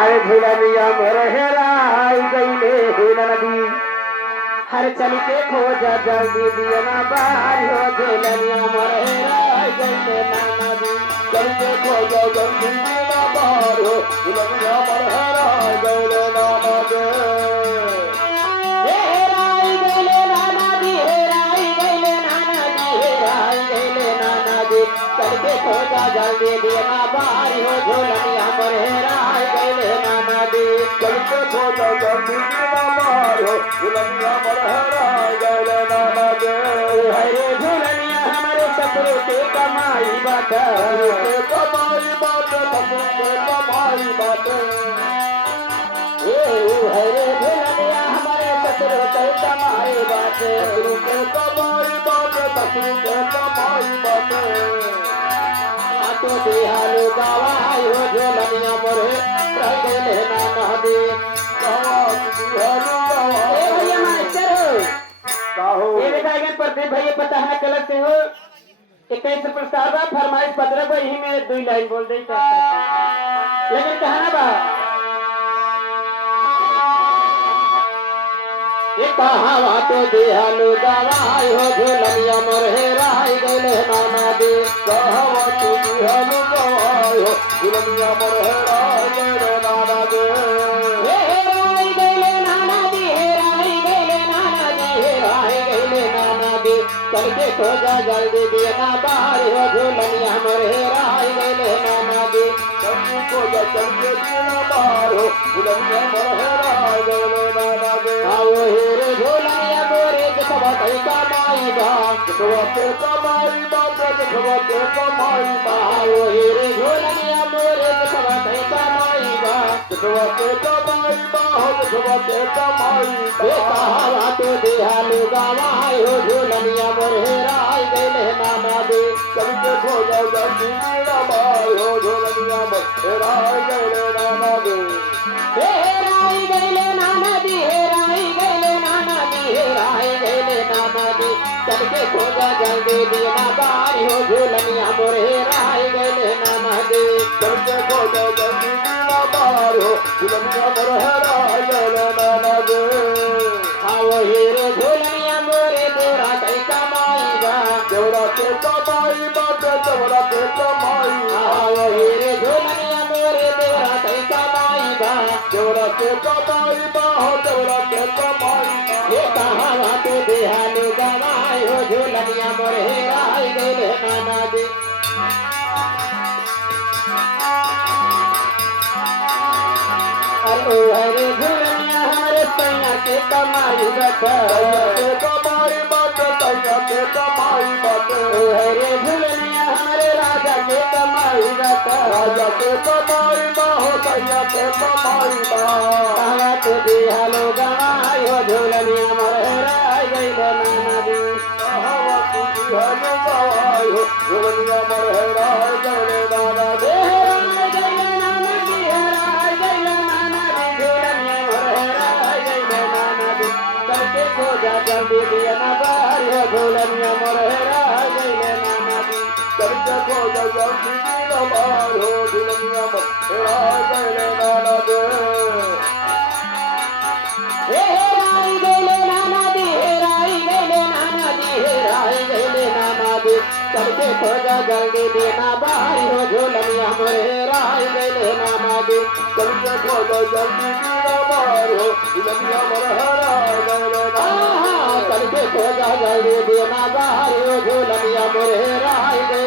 अरे झूलनिया मोर हेराई गईले हेला नदी हर चल के खोजा जल्दी दिया ना बाहर हो झूलनिया मोर हेराई गईले ना नदी चल के खोजा जल्दी दिया ना बाहर हो झूलनिया मोर हेराई गईले ना नदी हेराई गईले ना नदी हेराई गईले ना नदी हेराई गईले ना नदी चल के खोजा जल्दी दिया ना बाहर हो झूलनिया मोर हेराई गईले ना नदी चल के खोजा जल्दी दिया ना बाहर हो झूलनिया मोर हेराई गईले ना नदी हरे झूलनिया हमारे सपनों के कमाई बात के कमाई बात सपनों के कमाई बात हरे झूलनिया हमारे सपनों के कमाई बात सपनों के कमाई बात सपनों के कमाई बात तो देहालू गवाई हो झूलनिया मोरे रह गए ना नदी भैया मास्टर हो ये विधायक प्रदीप भैया पता है गलत से हो 21 प्रस्ताव बा फरमाइश पत्र को यही में 2 लाइन बोल दे लेकिन कहना बा ये कहावा तो देहालू गवाई हो झूलनिया मोरे राई गए नाना दे कहावा तो देहालू गवाई हो झूलनिया मोर हेराई गईले नाना दे हेराई गईले नाना दे हेराई गईले नाना दे हेराई गईले नाना दे चल के खोजा जल्दी देना बाहर हो झूलनिया मोरे हेराई गईले नाना दे चल के खोजा चल के देना बाहर हो झूलनिया मोर हेराई गईले नाना दे आओ हेरे झूलनिया मोरे देखवा कई कमाई बा देखवा के कमाई बात देखवा के कमाई बात आओ हेरे झूलनिया मोरे देखवा कई कमाई बा देखवा के कमाई बात देखवा के कमाई ये बात कहावा तो देहालू गवाई हो झूलनिया मोरे हेराई गईले नाना दे चल के खोजा जल्दी देना बाहर हो झूलनिया मोर हेराई गईले नाना दे हेराई गईले नाना दी हेराई गईले नाना दी हेराई गईले नाना दी चल के खोजा जल्दी देना बारी हो झूलनिया मोरे हेराई गईले नाना दी चल के खोजा जल्दी देना बाहर हो झूलनिया मोर हेराई गईले नाना दे आओ हेरे झूलनिया मोरे देवरा कई कमाई बा देवरा के कमाई बात देवरा के कमाई आओ हेरे झूलनिया मोरे देवरा कई कमाई बा देवरा के कमाई बात देवरा के कमाई ये कहावा तो देहालू गवाई हो झूलनिया मोरे हेराई गईले नाना दी अरे हरे झूलनिया हमारे सैया के कमाई बता के कमाई बात तैया के कमाई बात हरे झूलनिया हमारे राजा के कमाई बता राजा के कमाई बाहो तैया के कमाई बा कहावा तो देहालू गवाई हो झूलनिया मोरे हेराई गईले नाना दी हवा तुझी हनु गवाई हो झूलनिया मोर हेराई गईले नाना दे हेराई गईले नाना दी हेराई गईले नाना दी झूलनिया मोरे हेराई गईले नाना दी चल के खोजा जल्दी दिया ना बाहर हो झूलनिया मोरे हेराई गईले नाना दी चल के खोजा जल्दी देना बाहर हो झूलनिया मोर हेराई गईले नाना दे हेराई गईले नाना दी हेराई गईले नाना दी हेराई गईले नाना दी चल के खोजा जल्दी देना बाहर हो झूलनिया मोरे हेराई गईले नाना दी चल के खोजा जल्दी देना बाहर हो झूलनिया मोर हेराई गईले नाना चल के खोजा जल्दी देना बाहर हो झूलनिया मोरे हेराई गईले